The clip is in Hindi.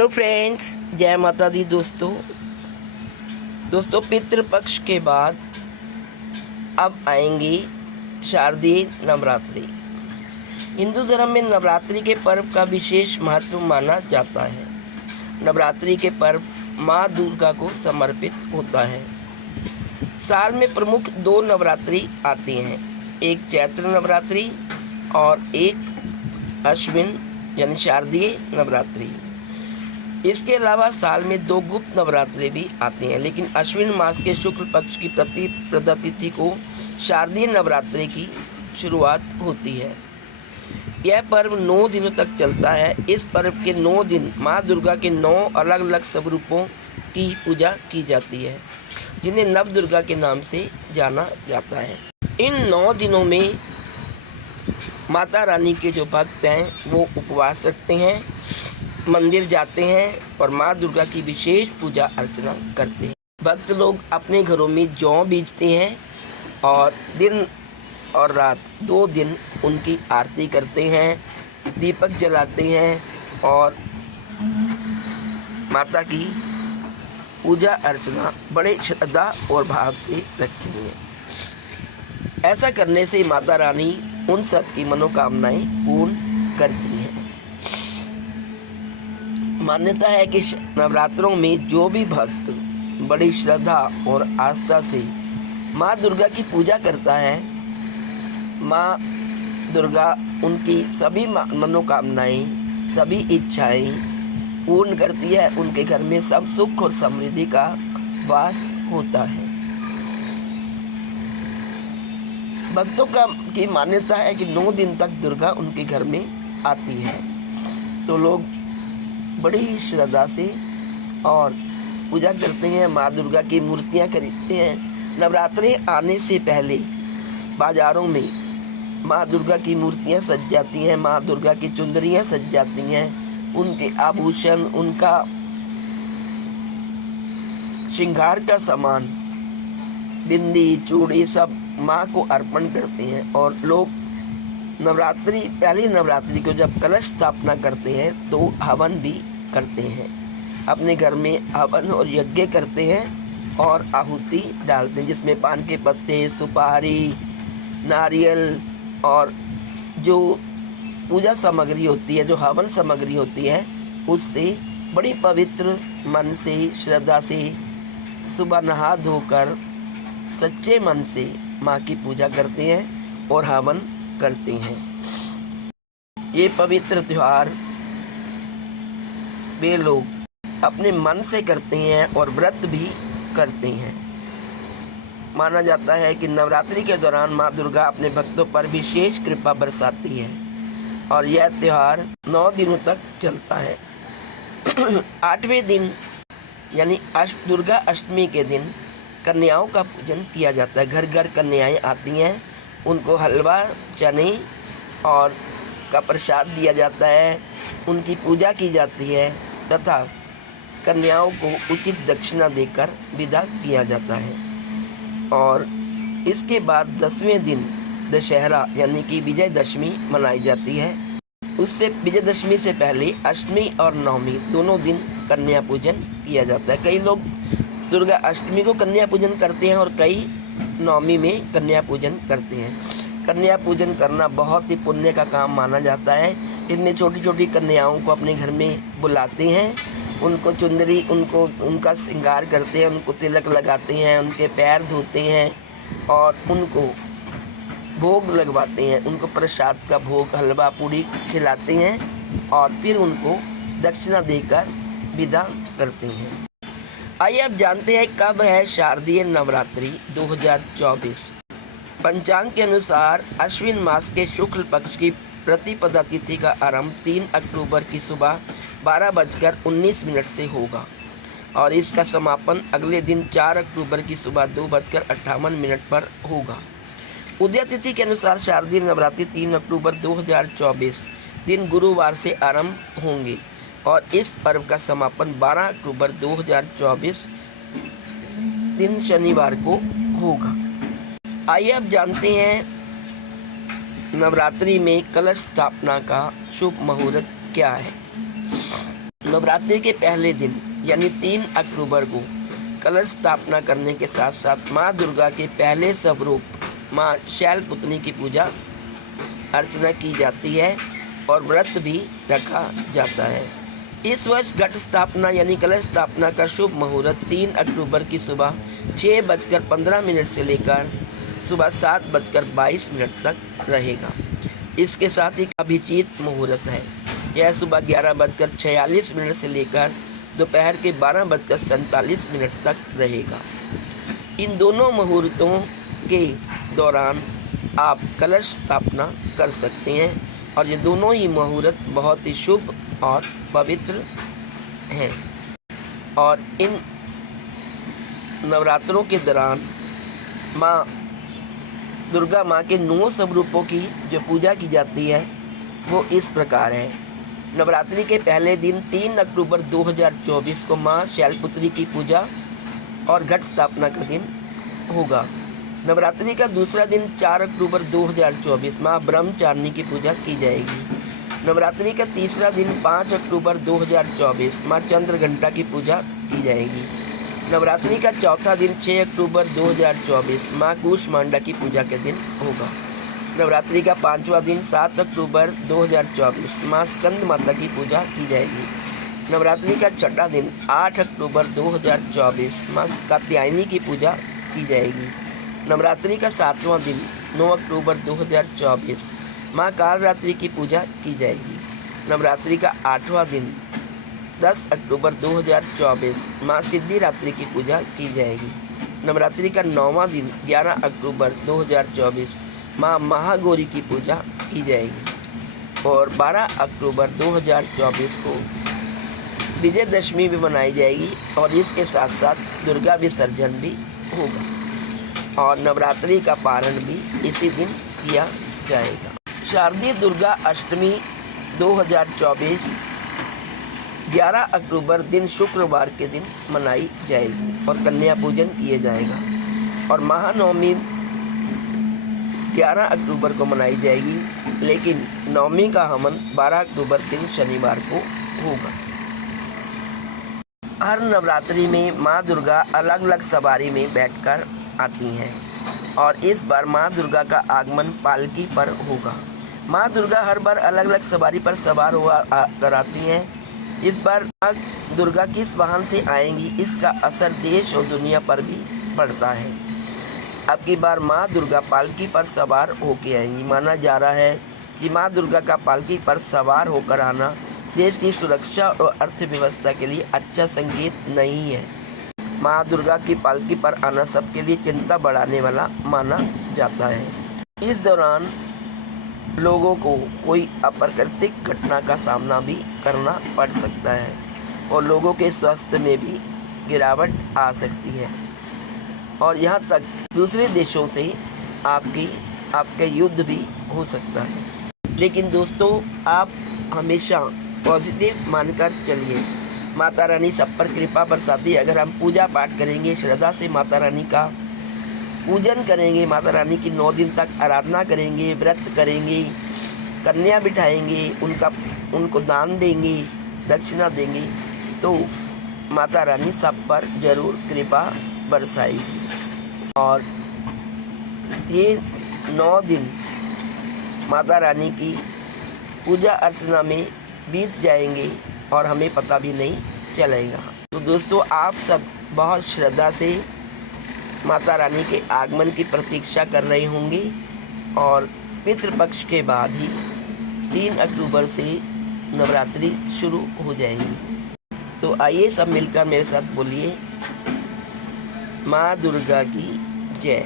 हेलो फ्रेंड्स, जय माता दी। दोस्तों पितृपक्ष के बाद अब आएंगी शारदीय नवरात्रि। हिंदू धर्म में नवरात्रि के पर्व का विशेष महत्व माना जाता है। नवरात्रि के पर्व माँ दुर्गा को समर्पित होता है। साल में प्रमुख 2 नवरात्रि आती हैं, एक चैत्र नवरात्रि और एक अश्विन यानी शारदीय नवरात्रि। इसके अलावा साल में 2 गुप्त नवरात्रि भी आती हैं, लेकिन अश्विन मास के शुक्ल पक्ष की प्रतिपदा तिथि को शारदीय नवरात्रि की शुरुआत होती है। यह पर्व 9 दिनों तक चलता है। इस पर्व के 9 दिन माँ दुर्गा के 9 अलग अलग स्वरूपों की पूजा की जाती है, जिन्हें नव दुर्गा के नाम से जाना जाता है। इन 9 दिनों में माता रानी के जो भक्त हैं वो उपवास रखते हैं, मंदिर जाते हैं और माँ दुर्गा की विशेष पूजा अर्चना करते हैं। भक्त लोग अपने घरों में जौ बीजते हैं और दिन और रात 2 दिन उनकी आरती करते हैं, दीपक जलाते हैं और माता की पूजा अर्चना बड़े श्रद्धा और भाव से रखते हैं। ऐसा करने से माता रानी उन सब की मनोकामनाएं पूर्ण करती हैं। मान्यता है कि नवरात्रों में जो भी भक्त बड़ी श्रद्धा और आस्था से माँ दुर्गा की पूजा करता है, माँ दुर्गा उनकी सभी मनोकामनाएं, सभी इच्छाएं पूर्ण करती है। उनके घर में सब सुख और समृद्धि का वास होता है। भक्तों की मान्यता है कि 9 दिन तक दुर्गा उनके घर में आती है, तो लोग बड़ी ही श्रद्धा से और पूजा करते हैं। माँ दुर्गा की मूर्तियाँ खरीदते हैं। नवरात्रि आने से पहले बाज़ारों में माँ दुर्गा की मूर्तियाँ सज जाती हैं, माँ दुर्गा की चुंदरियाँ सज जाती हैं, उनके आभूषण, उनका श्रृंगार का सामान, बिंदी, चूड़ी सब माँ को अर्पण करते हैं। और लोग पहली नवरात्रि को जब कलश स्थापना करते हैं तो हवन भी करते हैं। अपने घर में हवन और यज्ञ करते हैं और आहुति डालते हैं, जिसमें पान के पत्ते, सुपारी, नारियल और जो पूजा सामग्री होती है, जो हवन सामग्री होती है, उससे बड़ी पवित्र मन से, श्रद्धा से सुबह नहा धोकर सच्चे मन से माँ की पूजा करते हैं और हवन करते हैं। ये पवित्र त्यौहार वे लोग अपने मन से करते हैं और व्रत भी करते हैं। माना जाता है कि नवरात्रि के दौरान माँ दुर्गा अपने भक्तों पर विशेष कृपा बरसाती है और यह त्यौहार 9 दिनों तक चलता है। 8वें दिन यानी दुर्गा अष्टमी के दिन कन्याओं का पूजन किया जाता है। घर घर कन्याएं आती हैं, उनको हलवा, चने और का प्रसाद दिया जाता है, उनकी पूजा की जाती है तथा कन्याओं को उचित दक्षिणा देकर विदा किया जाता है। और इसके बाद 10वें दिन दशहरा यानी कि विजयदशमी मनाई जाती है। उससे विजयदशमी से पहले अष्टमी और नवमी दोनों दिन कन्या पूजन किया जाता है। कई लोग दुर्गा अष्टमी को कन्या पूजन करते हैं और कई नवमी में कन्या पूजन करते हैं। कन्या पूजन करना बहुत ही पुण्य का काम माना जाता है। इसमें छोटी छोटी कन्याओं को अपने घर में बुलाते हैं, उनको चुंदरी, उनका श्रृंगार करते हैं, उनको तिलक लगाते हैं, उनके पैर धोते हैं और उनको भोग लगवाते हैं। उनको प्रसाद का भोग, हलवा पूड़ी खिलाते हैं और फिर उनको दक्षिणा देकर विदा करते हैं। आइए अब जानते हैं कब है शारदीय नवरात्रि 2024। पंचांग के अनुसार अश्विन मास के शुक्ल पक्ष की प्रतिपदा तिथि का आरंभ 3 अक्टूबर की सुबह 12:19 से होगा और इसका समापन अगले दिन 4 अक्टूबर की सुबह 2:58 पर होगा। उदय तिथि के अनुसार शारदीय नवरात्रि 3 अक्टूबर 2024 दिन गुरुवार से आरंभ होंगे और इस पर्व का समापन 12 अक्टूबर 2024 दिन शनिवार को होगा। आइए अब जानते हैं नवरात्रि में कलश स्थापना का शुभ मुहूर्त क्या है। नवरात्रि के पहले दिन यानी 3 अक्टूबर को कलश स्थापना करने के साथ साथ माँ दुर्गा के पहले स्वरूप माँ शैलपुत्री की पूजा अर्चना की जाती है और व्रत भी रखा जाता है। इस वर्ष घट स्थापना यानी कलश स्थापना का शुभ मुहूर्त 3 अक्टूबर की सुबह 6:15 से लेकर सुबह 7:22 तक रहेगा। इसके साथ ही अभिजीत मुहूर्त है। यह सुबह 11:46 से लेकर दोपहर के 12:47 तक रहेगा। इन दोनों मुहूर्तों के दौरान आप कलश स्थापना कर सकते हैं और ये दोनों ही मुहूर्त बहुत ही शुभ और पवित्र हैं। और इन नवरात्रों के दौरान माँ दुर्गा माँ के 9 स्वरूपों की जो पूजा की जाती है वो इस प्रकार है। नवरात्रि के पहले दिन 3 अक्टूबर 2024 को माँ शैलपुत्री की पूजा और घट स्थापना का दिन होगा। नवरात्रि का दूसरा दिन 4 अक्टूबर 2024 माँ ब्रह्मचारिणी की पूजा की जाएगी। नवरात्रि का तीसरा दिन 5 अक्टूबर 2024 माँ चंद्रघंटा की पूजा की जाएगी। नवरात्रि का चौथा दिन 6 अक्टूबर 2024 माँ कूष्मांडा की पूजा के दिन होगा। नवरात्रि का 5वां दिन 7 अक्टूबर 2024 माँ स्कंद माता की पूजा की जाएगी। नवरात्रि का छठा दिन 8 अक्टूबर 2024 माँ कात्यायनी की पूजा की जाएगी। नवरात्रि का 7वां दिन 9 अक्टूबर 2024 माँ कालरात्रि की पूजा की जाएगी। नवरात्रि का 8वां दिन 10 अक्टूबर 2024 माँ सिद्धिरात्रि की पूजा की जाएगी। नवरात्रि का 9वां दिन 11 अक्टूबर 2024 माँ महागौरी की पूजा की जाएगी। और 12 अक्टूबर 2024 को विजयदशमी भी मनाई जाएगी और इसके साथ साथ दुर्गा विसर्जन भी होगा और नवरात्रि का पारण भी इसी दिन किया जाएगा। शारदीय दुर्गा अष्टमी 2024 11 अक्टूबर दिन शुक्रवार के दिन मनाई जाएगी और कन्या पूजन किया जाएगा। और महानवमी 11 अक्टूबर को मनाई जाएगी, लेकिन नवमी का हवन 12 अक्टूबर दिन शनिवार को होगा। हर नवरात्रि में माँ दुर्गा अलग अलग सवारी में बैठकर आती हैं और इस बार माँ दुर्गा का आगमन पालकी पर होगा। माँ दुर्गा हर बार अलग अलग सवारी पर सवार कर आती हैं। इस बार माँ दुर्गा किस वाहन से आएंगी इसका असर देश और दुनिया पर भी पड़ता है। अब की बार माँ दुर्गा पालकी पर सवार होकर आएंगी। माना जा रहा है कि माँ दुर्गा का पालकी पर सवार होकर आना देश की सुरक्षा और अर्थव्यवस्था के लिए अच्छा संकेत नहीं है। माँ दुर्गा की पालकी पर आना सबके लिए चिंता बढ़ाने वाला माना जाता है। इस दौरान लोगों को कोई अप्राकृतिक घटना का सामना भी करना पड़ सकता है और लोगों के स्वास्थ्य में भी गिरावट आ सकती है और यहाँ तक दूसरे देशों से आपके युद्ध भी हो सकता है। लेकिन दोस्तों, आप हमेशा पॉजिटिव मानकर चलिए। माता रानी सब पर कृपा बरसाती। अगर हम पूजा पाठ करेंगे, श्रद्धा से माता रानी का पूजन करेंगे, माता रानी की 9 दिन तक आराधना करेंगे, व्रत करेंगे, कन्या बिठाएंगे, उनको दान देंगे, दक्षिणा देंगे, तो माता रानी सब पर जरूर कृपा बरसाएगी। और ये 9 दिन माता रानी की पूजा अर्चना में बीत जाएंगे और हमें पता भी नहीं चलेगा। तो दोस्तों, आप सब बहुत श्रद्धा से माता रानी के आगमन की प्रतीक्षा कर रहे होंगे और पितृपक्ष के बाद ही 3 अक्टूबर से नवरात्रि शुरू हो जाएंगी। तो आइए सब मिलकर मेरे साथ बोलिए, माँ दुर्गा की जय।